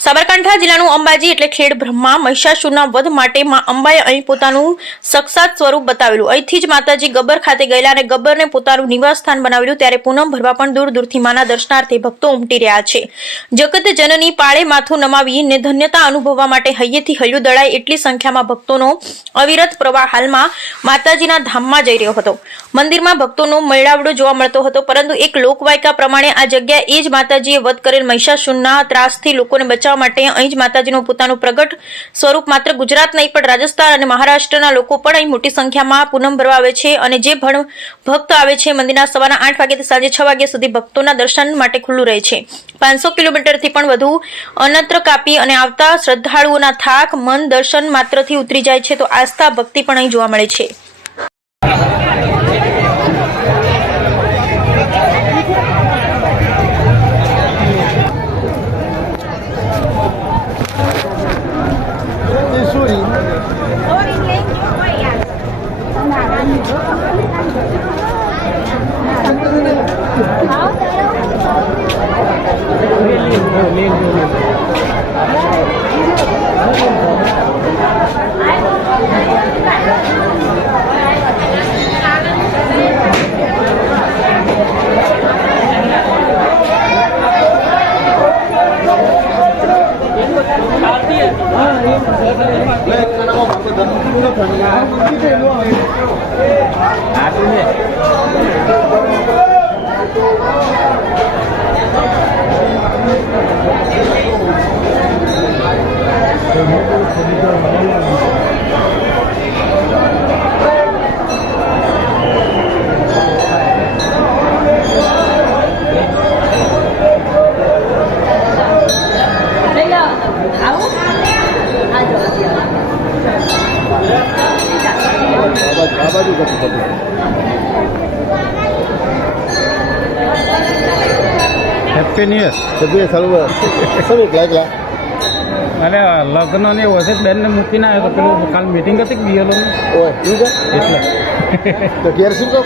સાબરકાંઠા જિલ્લાનું અંબાજી એટલે ખેડ બ્રહ્મા મહિષાસુરના વધ માટે માં અંબાએ અહીં પોતાનું સાક્ષાત સ્વરૂપ બતાવેલું। અહીંથી જ માતાજી ગબ્બર ખાતે ગયેલા અને ગબ્બરને પોતાનું નિવાસ સ્થાન બનાવેલું। ત્યારે પૂનમ ભરવા પણ દૂર દૂરથી માના દર્શનાર્થે ભક્તો ઉમટી રહ્યા છે। જગત જનની પાળે માથું નમાવીને ધન્યતા અનુભવવા માટે હૈયેથી હૈયું દળાય એટલી સંખ્યામાં ભક્તોનો અવિરત પ્રવાહ હાલમાં માતાજીના ધામમાં જઈ રહ્યો હતો। મંદિરમાં ભક્તોનો મેળાવડો જોવા મળતો હતો, પરંતુ એક લોકવાયકા પ્રમાણે આ જગ્યા એ જ માતાજીએ વધ કરેલ મહિષાસુરના ત્રાસથી લોકોને બચાવવા માટે અહીં જ માતાજીનું પોતાનું પ્રગટ સ્વરૂપ માત્ર ગુજરાત નહીં પણ રાજસ્થાન અને મહારાષ્ટ્રના લોકો પણ અહીં મોટી સંખ્યામાં પૂનમ ભરવા આવે છે। અને જે ભક્ત આવે છે મંદિરના સવારના 8 વાગ્યાથી સાંજે 6 વાગ્યા સુધી ભક્તોના દર્શન માટે ખુલ્લું રહે છે। 500 કિલોમીટરથી પણ વધુ અનત્ર કાપી અને આવતા શ્રદ્ધાળુઓના થાક મન દર્શન માત્રથી ઉતરી જાય છે, તો આસ્થા ભક્તિ પણ અહીં જોવા મળે છે। હેપી ન્યુ યર સભ્ય સર્વ સબ એકલા અરે લગ્ન ને વર્ષે બેનને મૂકીને આવ્યો તો પેલું કાલ મીટિંગ હતી બીએલઓ ઓય શું છે એટલે તો ઘેર શું કહું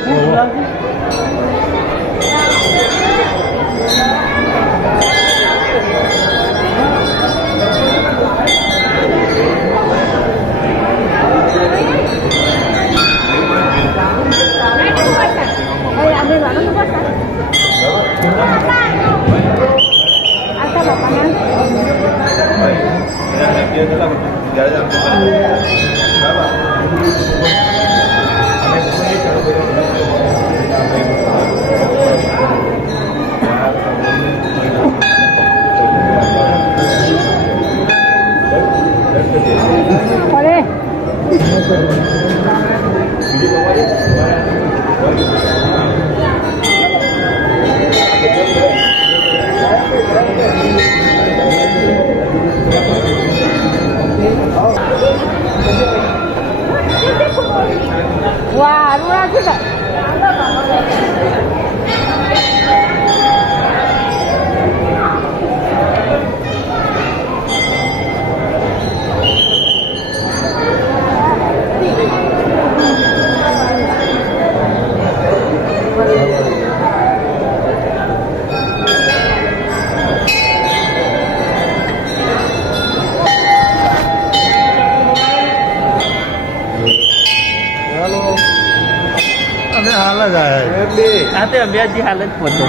હાલ જ આવ્યા તે અંબાજી હાલ જ પહોંચો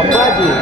અંબાજી